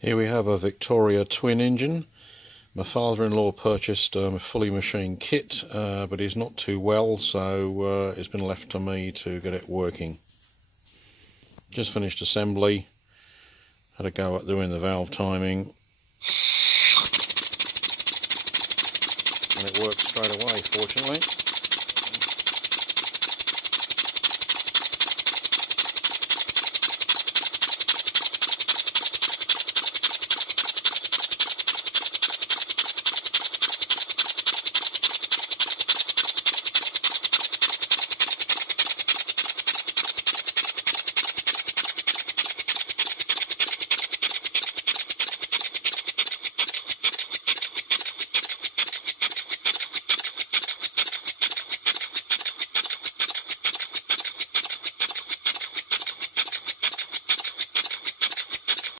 Here we have a Victoria twin engine. My father-in-law purchased a fully machined kit, but he's not too well, so it's been left to me to get it working. Just finished assembly, had a go at doing the valve timing, and it works straight away, fortunately.